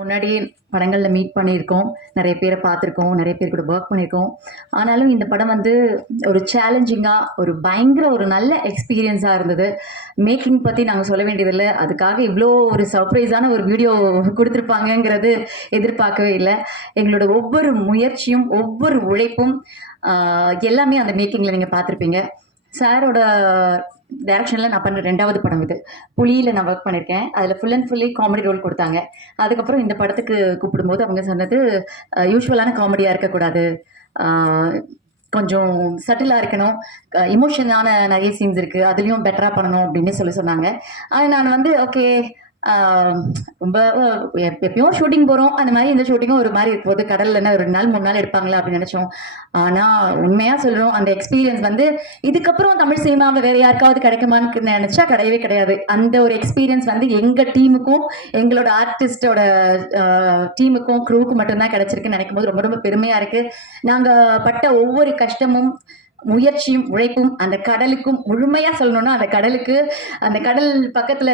முன்னாடியே படங்களில் மீட் பண்ணியிருக்கோம் நிறைய பேரை பார்த்துருக்கோம் நிறைய பேர் கூட ஒர்க் பண்ணியிருக்கோம் ஆனாலும் இந்த படம் வந்து ஒரு சேலஞ்சிங்காக ஒரு பயங்கர ஒரு நல்ல எக்ஸ்பீரியன்ஸாக இருந்தது மேக்கிங் பற்றி நாங்கள் சொல்ல வேண்டியதில்லை அதுக்காக இவ்வளோ ஒரு சர்ப்ரைஸான ஒரு வீடியோ கொடுத்துருப்பாங்கங்கிறது எதிர்பார்க்கவே இல்லை எங்களோட ஒவ்வொரு முயற்சியும் ஒவ்வொரு உழைப்பும் எல்லாமே அந்த மேக்கிங்கில் நீங்கள் பார்த்துருப்பீங்க சாரோட டேரக்ஷனில் நான் பண்ண ரெண்டாவது படம் இது புலியில் நான் ஒர்க் பண்ணியிருக்கேன் அதில் full and fully comedy role கொடுத்தாங்க அதுக்கப்புறம் இந்த படத்துக்கு கூப்பிடும்போது அவங்க சொன்னது யூஸ்வலான காமெடியாக இருக்கக்கூடாது கொஞ்சம் சட்டிலாக இருக்கணும் இமோஷனான நிறைய சீன்ஸ் இருக்குது அதுலேயும் பெட்டராக பண்ணணும் அப்படின்னு சொல்லி சொன்னாங்க அது நான் வந்து ஓகே ரொம்ப எப்பயும் ஷூட்டிங் போகிறோம் அந்த மாதிரி இந்த ஷூட்டிங்கும் ஒரு மாதிரி போது கடல்லன்னா ரெண்டு நாள் மூணு நாள் எடுப்பாங்களா அப்படின்னு நினச்சோம் ஆனால் உண்மையாக சொல்கிறோம் அந்த எக்ஸ்பீரியன்ஸ் வந்து இதுக்கப்புறம் தமிழ் சினிமாவில் வேறு யாருக்காவது கிடைக்குமான்னு நினச்சா கிடையவே கிடையாது அந்த ஒரு எக்ஸ்பீரியன்ஸ் வந்து எங்கள் டீமுக்கும் எங்களோட ஆர்டிஸ்டோட டீமுக்கும் க்ரூவுக்கும் மட்டும்தான் கிடைச்சிருக்குன்னு நினைக்கும் போது ரொம்ப ரொம்ப பெருமையாக இருக்குது நாங்கள் பட்ட ஒவ்வொரு கஷ்டமும் முயற்சியும் உழைப்பும் அந்த கடலுக்கும் முழுமையா சொல்லணும்னா அந்த கடலுக்கு அந்த கடல் பக்கத்துல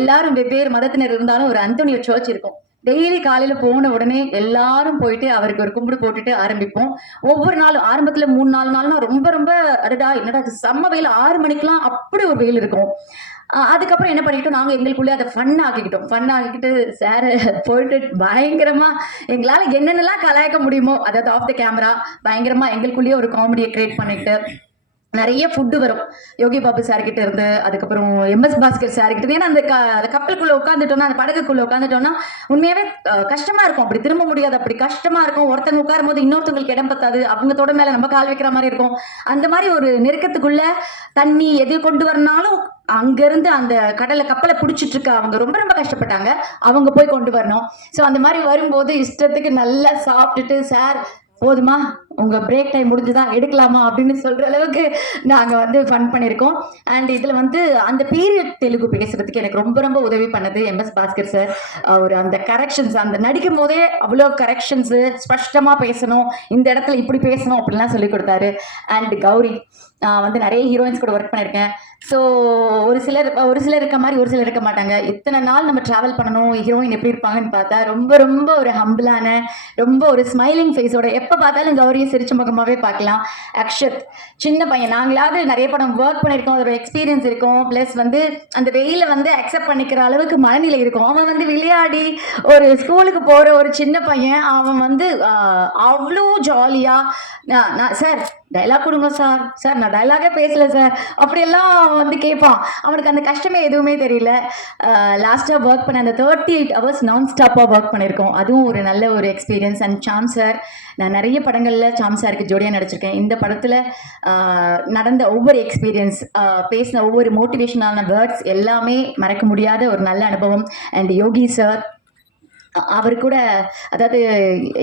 எல்லாரும் வெவ்வேறு மதத்தினர் இருந்தாலும் ஒரு அந்தோனியோ சர்ச் இருக்கும் டெய்லி காலையில போன உடனே எல்லாரும் போயிட்டு அவருக்கு ஒரு கும்பிடு போட்டுட்டு ஆரம்பிப்போம் ஒவ்வொரு நாளும் ஆரம்பத்துல மூணு நாலு நாள்னா ரொம்ப ரொம்ப அடடா என்னடா செம்ம வெயில் ஆறு மணிக்கெல்லாம் அப்படி ஒரு வெயில் இருக்கும் அதுக்கப்புறம் என்ன பண்ணிக்கிட்டோம் நாங்க எங்களுக்குள்ளே அதை ஃபன் ஆக்கிக்கிட்டோம் ஃபன் ஆக்கிக்கிட்டு சார் போயிட்டு பயங்கரமா எங்களால என்னென்னலாம் கலாய்க்க முடியுமோ அதாவது ஆஃப் த கேமரா பயங்கரமா எங்களுக்குள்ளேயே ஒரு காமெடியை கிரியேட் பண்ணிட்டு நிறைய ஃபுட்டு வரும் யோகி பாபு சார் கிட்ட இருந்து அதுக்கப்புறம் எம்எஸ் பாஸ்கர் சார் கிட்ட ஏன்னா அந்த கப்பலுக்குள்ள உட்காந்துட்டோம்னா அந்த படகுக்குள்ள உட்காந்துட்டோம்னா உண்மையாவே கஷ்டமா இருக்கும் அப்படி திரும்ப முடியாது அப்படி கஷ்டமா இருக்கும் ஒருத்தங்க உட்காரும் போது இன்னொருத்தவங்களுக்கு இடம் பத்தாது அவங்க தோட மேல நம்ம கால் வைக்கிற மாதிரி இருக்கும் அந்த மாதிரி ஒரு நெருக்கத்துக்குள்ள தண்ணி எது கொண்டு வரனாலும் அங்கேருந்து அந்த கடலை கப்பலை பிடிச்சிட்டு இருக்க அவங்க ரொம்ப ரொம்ப கஷ்டப்பட்டாங்க அவங்க போய் கொண்டு வரணும் ஸோ அந்த மாதிரி வரும்போது இஷ்டத்துக்கு நல்லா சாப்பிட்டுட்டு சார் போதுமா உங்கள் பிரேக் டைம் முடிஞ்சுதான் எடுக்கலாமா அப்படின்னு சொல்கிற அளவுக்கு நாங்கள் வந்து ஃபன் பண்ணியிருக்கோம் அண்ட் இதில் வந்து அந்த பீரியட் தெலுங்கு பேசுகிறதுக்கு எனக்கு ரொம்ப ரொம்ப உதவி பண்ணது எம்எஸ் பாஸ்கர் சார் அவர் அந்த கரெக்ஷன்ஸ் அந்த நடிக்கும் போதே அவ்வளோ கரெக்ஷன்ஸு ஸ்பஷ்டமாக பேசணும் இந்த இடத்துல இப்படி பேசணும் அப்படிலாம் சொல்லி கொடுத்தாரு அண்ட் கௌரி வந்து நிறைய ஹீரோயின்ஸ் கூட ஒர்க் பண்ணியிருக்கேன் ஸோ ஒரு சிலர் ஒரு சிலர் இருக்க மாதிரி ஒரு சிலர் இருக்க மாட்டாங்க இத்தனை நாள் நம்ம ட்ராவல் பண்ணணும் ஹீரோயின் எப்படி இருப்பாங்கன்னு பார்த்தா ரொம்ப ரொம்ப ஒரு ஹம்பிளான ரொம்ப ஒரு ஸ்மைலிங் ஃபேஸோட எப்போ பார்த்தாலும் கௌரி பையன் சிரிச்ச முகமாகவே பார்க்கலாம் அக்ஷத் சின்ன பையன் நாங்களாவது நிறைய படம் ஒர்க் பண்ணியிருக்கோம் அதோட எக்ஸ்பீரியன்ஸ் இருக்கும் ப்ளஸ் வந்து அந்த வெயில வந்து அக்செப்ட் பண்ணிக்கிற அளவுக்கு மனநிலை இருக்கும் அவன் வந்து விளையாடி ஒரு ஸ்கூலுக்கு போற ஒரு சின்ன பையன் அவன் வந்து அவ்வளோ ஜாலியா சார் டைலாக் கொடுங்க சார் சார் நான் டைலாகே பேசல சார் அப்படியெல்லாம் வந்து கேட்பான் அவனுக்கு அந்த கஷ்டமே எதுவுமே தெரியல லாஸ்ட்டாக ஒர்க் பண்ண அந்த தேர்ட்டி எயிட் ஹவர்ஸ் நான் ஸ்டாப்பாக ஒர்க் பண்ணியிருக்கோம் அதுவும் ஒரு நல்ல ஒரு எக்ஸ்பீரியன்ஸ் அண்ட் சாம் சார் நான் நிறைய படங்களில் சாம் சாருக்கு ஜோடியாக நடிச்சிருக்கேன் இந்த படத்தில் நடந்த ஒவ்வொரு எக்ஸ்பீரியன்ஸ் பேசின ஒவ்வொரு மோட்டிவேஷனான வேர்ட்ஸ் எல்லாமே மறக்க முடியாத ஒரு நல்ல அனுபவம் அண்ட் யோகி சார் அவர் கூட அதாவது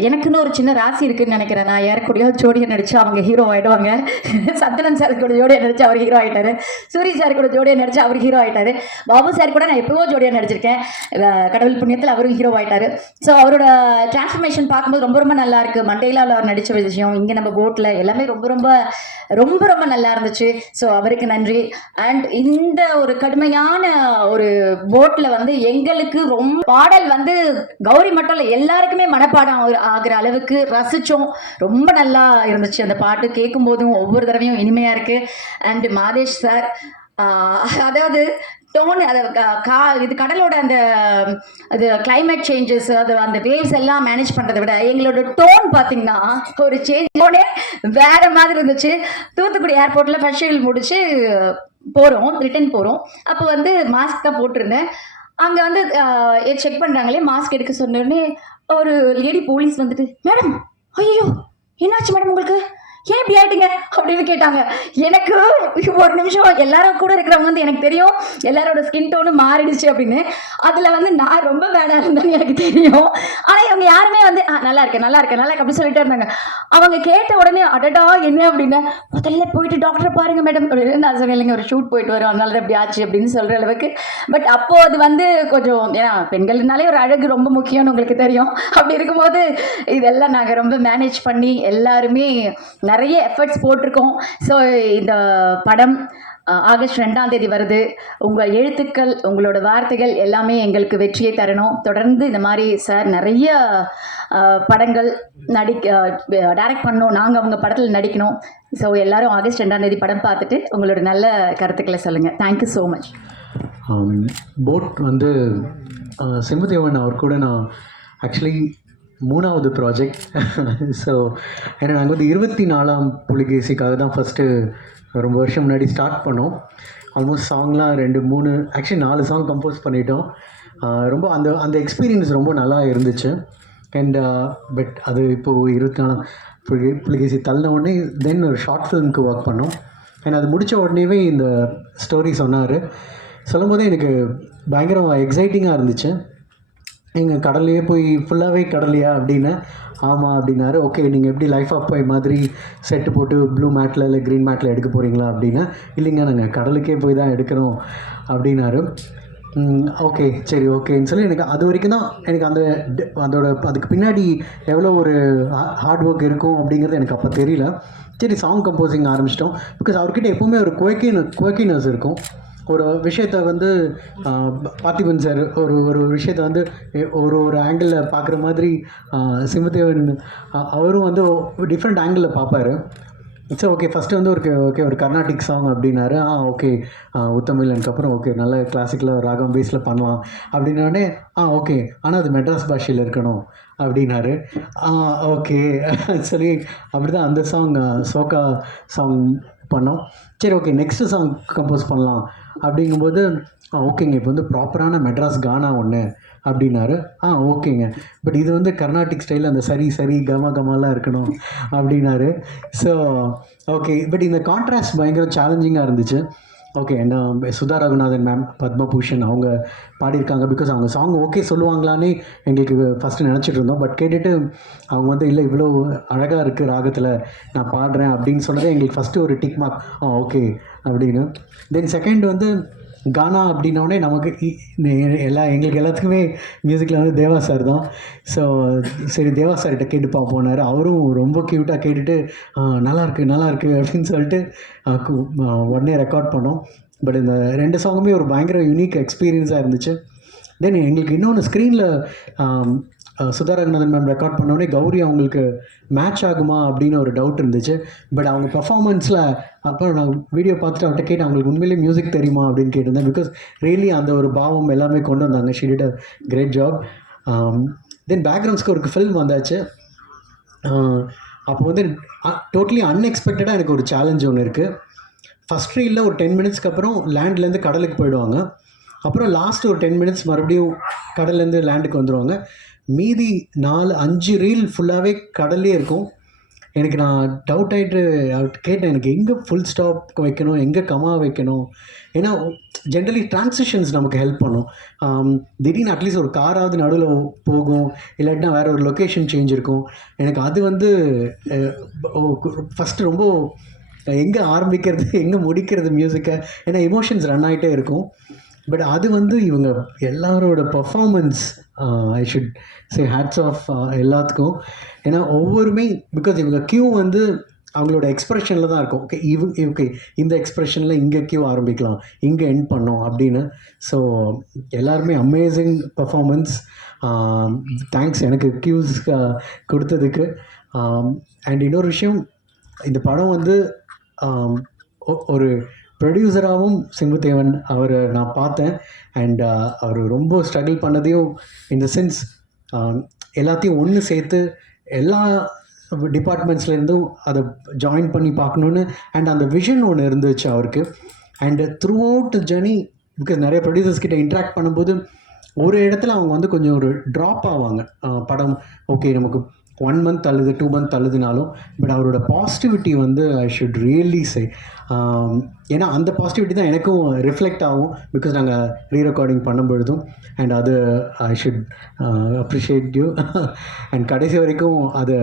எனக்குன்னு ஒரு சின்ன ராசி இருக்குன்னு நினைக்கிறேன் நான் ஏறக்குடியோ ஜோடியை நடிச்சு அவங்க ஹீரோ ஆகிடுவாங்க சந்தனம் சார் கூட ஜோடியை நடிச்சு அவர் ஹீரோ ஆயிட்டாரு சூரிய சார் கூட ஜோடியை நடிச்சு அவர் ஹீரோ ஆகிட்டாரு பாபு சார் கூட நான் எப்பவோ ஜோடியாக நடிச்சிருக்கேன் கடவுள் புண்ணியத்தில் அவரும் ஹீரோ ஆயிட்டாரு ஸோ அவரோட டிரான்ஸ்ஃபர்மேஷன் பார்க்கும்போது ரொம்ப ரொம்ப நல்லா இருக்கு மண்டேல அவர் நடித்த விஷயம் இங்கே நம்ம போட்டில் எல்லாமே ரொம்ப ரொம்ப ரொம்ப ரொம்ப நல்லா இருந்துச்சு ஸோ அவருக்கு நன்றி அண்ட் இந்த ஒரு கடுமையான ஒரு போட்டில் வந்து எங்களுக்கு ரொம்ப பாடல் வந்து கௌரி மட்டும் இல்லை எல்லாருக்குமே மனப்பாடம் ஆகிற அளவுக்கு ரசித்தோம் ரொம்ப நல்லா இருந்துச்சு அந்த பாட்டு கேட்கும் போதும் ஒவ்வொரு தடவையும் இனிமையாக இருக்குது அண்டு மாதேஷ் சார் அதாவது டோன் அதை கா இது கடலோட அந்த அது கிளைமேட் சேஞ்சஸ் அது அந்த வேவ்ஸ் எல்லாம் மேனேஜ் பண்ணுறதை விட எங்களோட டோன் பார்த்தீங்கன்னா ஒரு சேஞ்ச் டோனே மாதிரி இருந்துச்சு தூத்துக்குடி ஏர்போர்ட்டில் ஃபர்ஸ்ட் முடிச்சு போகிறோம் ரிட்டன் போகிறோம் அப்போ வந்து மாஸ்க் தான் போட்டிருந்தேன் அங்கே வந்து செக் பண்ணுறாங்களே மாஸ்க் எடுக்க சொன்னோடனே ஒரு லேடி போலீஸ் வந்துட்டு மேடம் ஐயோ என்னாச்சு மேடம் உங்களுக்கு ஏன் இப்படி ஆயிட்டுங்க அப்படின்னு கேட்டாங்க எனக்கு ஒரு நிமிஷம் எல்லாரும் கூட இருக்கிறவங்க வந்து எனக்கு தெரியும் எல்லாரோட ஸ்கின் டோனு மாறிடுச்சு அப்படின்னு அதில் வந்து நான் ரொம்ப பேடாக இருந்தேன்னு எனக்கு தெரியும் ஆனால் இவங்க யாருமே வந்து நல்லா இருக்கேன் நல்லா இருக்கேன் நல்லா அப்படின்னு சொல்லிட்டு இருந்தாங்க அவங்க கேட்ட உடனே அடடா என்ன அப்படின்னு முதல்ல போயிட்டு டாக்டரை பாருங்க மேடம் அப்படின்னு நான் சொன்னேன் ஒரு ஷூட் போயிட்டு வரும் அதனால அப்படி ஆச்சு அப்படின்னு சொல்கிற அளவுக்கு பட் அப்போது அது வந்து கொஞ்சம் ஏன்னா பெண்கள்னாலே ஒரு அழகு ரொம்ப முக்கியம்னு உங்களுக்கு தெரியும் அப்படி இருக்கும்போது இதெல்லாம் நாங்கள் ரொம்ப மேனேஜ் பண்ணி எல்லாருமே நிறைய எஃபர்ட்ஸ் போட்டிருக்கோம் ஸோ இந்த படம் ஆகஸ்ட் ரெண்டாம் தேதி வருது உங்கள் எழுத்துக்கள் உங்களோட வார்த்தைகள் எல்லாமே எங்களுக்கு வெற்றியை தரணும் தொடர்ந்து இந்த மாதிரி சார் நிறைய படங்கள் நடிக்க டைரக்ட் பண்ணோம் நாங்கள் அவங்க படத்தில் நடிக்கணும் ஸோ எல்லாரும் ஆகஸ்ட் ரெண்டாம் தேதி படம் பார்த்துட்டு உங்களோட நல்ல கருத்துக்களை சொல்லுங்கள் தேங்க்யூ ஸோ மச் போட் வந்து செம்புதேவன் அவர் கூட நான் ஆக்சுவலி மூணாவது ப்ராஜெக்ட் ஸோ ஏன்னா நாங்கள் வந்து இருபத்தி நாலாம் புலிகேசிக்காக தான் ஃபஸ்ட்டு ரொம்ப வருஷம் முன்னாடி ஸ்டார்ட் பண்ணோம் ஆல்மோஸ்ட் சாங்லாம் ரெண்டு மூணு ஆக்சுவலி நாலு சாங் கம்போஸ் பண்ணிட்டோம் ரொம்ப அந்த அந்த எக்ஸ்பீரியன்ஸ் ரொம்ப நல்லா இருந்துச்சு அண்ட் பட் அது இப்போது இருபத்தி நாலாம் புலிகே புலிகேசி தள்ளின உடனே தென் ஒரு ஷார்ட் ஃபிலிம்க்கு ஒர்க் பண்ணோம் அண்ட் அது முடித்த உடனேவே இந்த ஸ்டோரி சொன்னார் சொல்லும் போதே எனக்கு பயங்கரமாக எக்ஸைட்டிங்காக இருந்துச்சு எங்கள் கடல்லையே போய் ஃபுல்லாகவே கடலையா அப்படின்னு ஆமாம் அப்படின்னாரு ஓகே நீங்கள் எப்படி லைஃப் ஆஃப் பாய் மாதிரி செட்டு போட்டு ப்ளூ மேட்டில் இல்லை க்ரீன் மேட்டில் எடுக்க போகிறீங்களா அப்படின்னா இல்லைங்க நாங்கள் கடலுக்கே போய் தான் எடுக்கிறோம் அப்படின்னாரு ஓகே சரி ஓகேன்னு சொல்லி எனக்கு அது வரைக்கும் தான் எனக்கு அந்த அதோட அதுக்கு பின்னாடி எவ்வளோ ஒரு ஹார்ட் ஒர்க் இருக்கும் அப்படிங்கிறது எனக்கு அப்போ தெரியல சரி சாங் கம்போசிங் ஆரம்பிச்சிட்டோம் பிகாஸ் அவர்கிட்ட எப்போவுமே ஒரு குவைக்கின் குவைக்கினஸ் இருக்கும் ஒரு விஷயத்த வந்து பார்த்திபன் சார் ஒரு ஒரு விஷயத்த வந்து ஒரு ஒரு ஆங்கிளில் பார்க்குற மாதிரி சிம்மதேவன் அவரும் வந்து டிஃப்ரெண்ட் ஆங்கிளில் பார்ப்பார் சரி ஓகே ஃபஸ்ட்டு வந்து ஒரு ஓகே ஒரு கர்நாடிக் சாங் அப்படின்னாரு ஆ ஓகே உத்தமிழனுக்கு அப்புறம் ஓகே நல்ல கிளாசிக்கில் ராகம் பேஸில் பண்ணலாம் அப்படின்னோடனே ஆ ஓகே ஆனால் அது மெட்ராஸ் பாஷையில் இருக்கணும் அப்படின்னாரு ஆ ஓகே சரி அப்படி தான் அந்த சாங் சோகா சாங் பண்ணோம் சரி ஓகே நெக்ஸ்ட்டு சாங் கம்போஸ் பண்ணலாம் அப்படிங்கும்போது ஆ ஓகேங்க இப்போ வந்து ப்ராப்பரான மெட்ராஸ் கானா ஒன்று அப்படின்னாரு ஆ ஓகேங்க பட் இது வந்து கர்நாடிக் ஸ்டைல் அந்த சரி சரி கம கமாலாம் இருக்கணும் அப்படின்னாரு ஸோ ஓகே பட் இந்த கான்ட்ராஸ்ட் பயங்கர சேலஞ்சிங்காக இருந்துச்சு ஓகே என்ன சுதா ரகுநாதன் மேம் பத்மபூஷன் அவங்க பாடியிருக்காங்க பிகாஸ் அவங்க சாங் ஓகே சொல்லுவாங்களான்னு எங்களுக்கு ஃபஸ்ட்டு நினச்சிட்டு இருந்தோம் பட் கேட்டுட்டு அவங்க வந்து இல்லை இவ்வளோ அழகாக இருக்குது ராகத்தில் நான் பாடுறேன் அப்படின்னு சொன்னதே எங்களுக்கு ஃபஸ்ட்டு ஒரு டிக் மார்க் ஆ ஓகே அப்படின்னு தென் செகண்ட் வந்து கானா அப்படின்னோடனே நமக்கு எல்லா எங்களுக்கு எல்லாத்துக்குமே மியூசிக்கில் வந்து தேவா சார் தான் ஸோ சரி தேவா சார்கிட்ட கேட்டு பார்ப்போனார் அவரும் ரொம்ப க்யூட்டாக கேட்டுட்டு நல்லாயிருக்கு நல்லாயிருக்கு அப்படின்னு சொல்லிட்டு உடனே ரெக்கார்ட் பண்ணோம் பட் இந்த ரெண்டு சாங்குமே ஒரு பயங்கர யூனிக் எக்ஸ்பீரியன்ஸாக இருந்துச்சு தென் எங்களுக்கு இன்னொன்று ஸ்க்ரீனில் சுதாரகநாதன் மேம் ரெக்கார்ட் பண்ணோடனே கௌரி அவங்களுக்கு மேட்ச் ஆகுமா அப்படின்னு ஒரு டவுட் இருந்துச்சு பட் அவங்க பர்ஃபார்மன்ஸில் அப்புறம் நான் வீடியோ பார்த்துட்டு அவங்கள்ட்ட கேட்டேன் அவங்களுக்கு உண்மையிலேயே மியூசிக் தெரியுமா அப்படின்னு கேட்டிருந்தேன் பிகாஸ் ரியலி அந்த ஒரு பாவம் எல்லாமே கொண்டு வந்தாங்க she did um, a great job then பேக்ரவுண்ட்ஸ்க்கு ஒரு ஃபில்ம் வந்தாச்சு அப்போ வந்து டோட்டலி அன்எக்ஸ்பெக்டடாக எனக்கு ஒரு சேலஞ்ச் ஒன்று இருக்குது ஃபஸ்ட் ரீலில் ஒரு டென் மினிட்ஸ்க்கு அப்புறம் லேண்ட்லேருந்து கடலுக்கு போயிடுவாங்க அப்புறம் லாஸ்ட் ஒரு டென் மினிட்ஸ் மறுபடியும் கடல்லேருந்து லேண்டுக்கு வந்துடுவாங்க மீதி நாலு அஞ்சு ரீல் ஃபுல்லாகவே கடல்லே இருக்கும் எனக்கு நான் டவுட் ஆகிட்டு கேட்டேன் எனக்கு எங்கே ஃபுல் ஸ்டாப் வைக்கணும் எங்கே கமா வைக்கணும் ஏன்னா ஜென்ரலி டிரான்சிஷன்ஸ் நமக்கு ஹெல்ப் பண்ணும் திடீர்னு அட்லீஸ்ட் ஒரு காராவது நடுவில் போகும் இல்லாட்டினா வேறு ஒரு லொக்கேஷன் சேஞ்ச் இருக்கும் எனக்கு அது வந்து ஃபஸ்ட்டு ரொம்ப எங்கே ஆரம்பிக்கிறது எங்கே முடிக்கிறது மியூசிக்கை ஏன்னா எமோஷன்ஸ் ரன் ஆகிட்டே இருக்கும் பட் அது வந்து இவங்க எல்லாரோட performance I should say hats off எல்லாத்துக்கும் ஏன்னா ஒவ்வொருமே பிகாஸ் இவங்க கியூ வந்து அவங்களோட எக்ஸ்ப்ரெஷனில் தான் இருக்கும் ஓகே இவ் ஓகே இந்த எக்ஸ்ப்ரெஷனில் இங்கே கியூ ஆரம்பிக்கலாம் இங்கே என் பண்ணோம் அப்படின்னு ஸோ எல்லாருமே அமேசிங் பர்ஃபார்மன்ஸ் தேங்க்ஸ் எனக்கு கியூஸ் uh, கொடுத்ததுக்கு அண்ட் um, இன்னொரு விஷயம் இந்த படம் வந்து um, ஒரு ப்ரொடியூசராகவும் சிம்புதேவன் அவரை நான் பார்த்தேன் அண்ட் uh, அவர் ரொம்ப ஸ்ட்ரகிள் பண்ணதையும் இந்த சென்ஸ் um, எல்லாத்தையும் ஒன்று சேர்த்து எல்லா டிபார்ட்மெண்ட்ஸ்லேருந்தும் அதை ஜாயின் பண்ணி பார்க்கணுன்னு அண்ட் அந்த விஷன் ஒன்று இருந்துச்சு அவருக்கு and through out journey because நிறைய ப்ரொடியூசர்ஸ் கிட்ட இன்ட்ராக்ட் பண்ணும்போது ஒரு இடத்துல அவங்க வந்து கொஞ்சம் ஒரு ட்ராப் ஆவாங்க படம் ஓகே நமக்கு ஒன் மந்த் அழுது டூ மந்த் அழுதுனாலும் பட் அவரோட பாசிட்டிவிட்டி வந்து ஐ ஷுட் ரியலி சே ஏன்னா அந்த பாசிட்டிவிட்டி தான் எனக்கும் ரிஃப்ளெக்ட் ஆகும் பிகாஸ் நாங்கள் ரீ ரெக்கார்டிங் பண்ணும் பொழுதும் அண்ட் அது I should appreciate you and கடைசி வரைக்கும் அது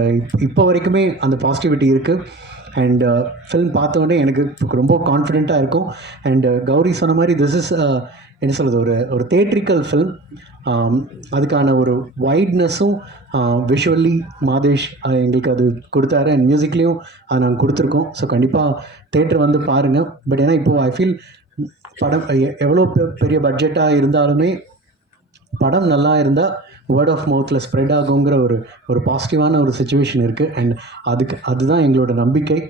இப்போ வரைக்குமே அந்த பாசிட்டிவிட்டி இருக்குது அண்ட் ஃபிலிம் uh, பார்த்தோன்னே எனக்கு ரொம்ப கான்ஃபிடெண்ட்டாக இருக்கும் அண்ட் uh, கௌரி சொன்ன மாதிரி திஸ் இஸ் என்ன சொல்கிறது ஒரு ஒரு தேட்ரிக்கல் ஃபில்ம் அதுக்கான ஒரு வைட்னஸும் விஷுவல்லி மாதேஷ் எங்களுக்கு அது கொடுத்தாரு அண்ட் மியூசிக்லேயும் அதை நாங்கள் கொடுத்துருக்கோம் ஸோ கண்டிப்பாக தேட்டர் வந்து பாருங்கள் பட் ஏன்னா இப்போது ஐ ஃபீல் படம் எவ்வளோ பெரிய பட்ஜெட்டாக இருந்தாலுமே படம் நல்லா இருந்தால் வேர்ட் ஆஃப் மவுத்தில் ஸ்ப்ரெட் ஆகுங்கிற ஒரு ஒரு பாசிட்டிவான ஒரு சுச்சுவேஷன் இருக்குது அண்ட் அதுக்கு அதுதான் எங்களோட நம்பிக்கை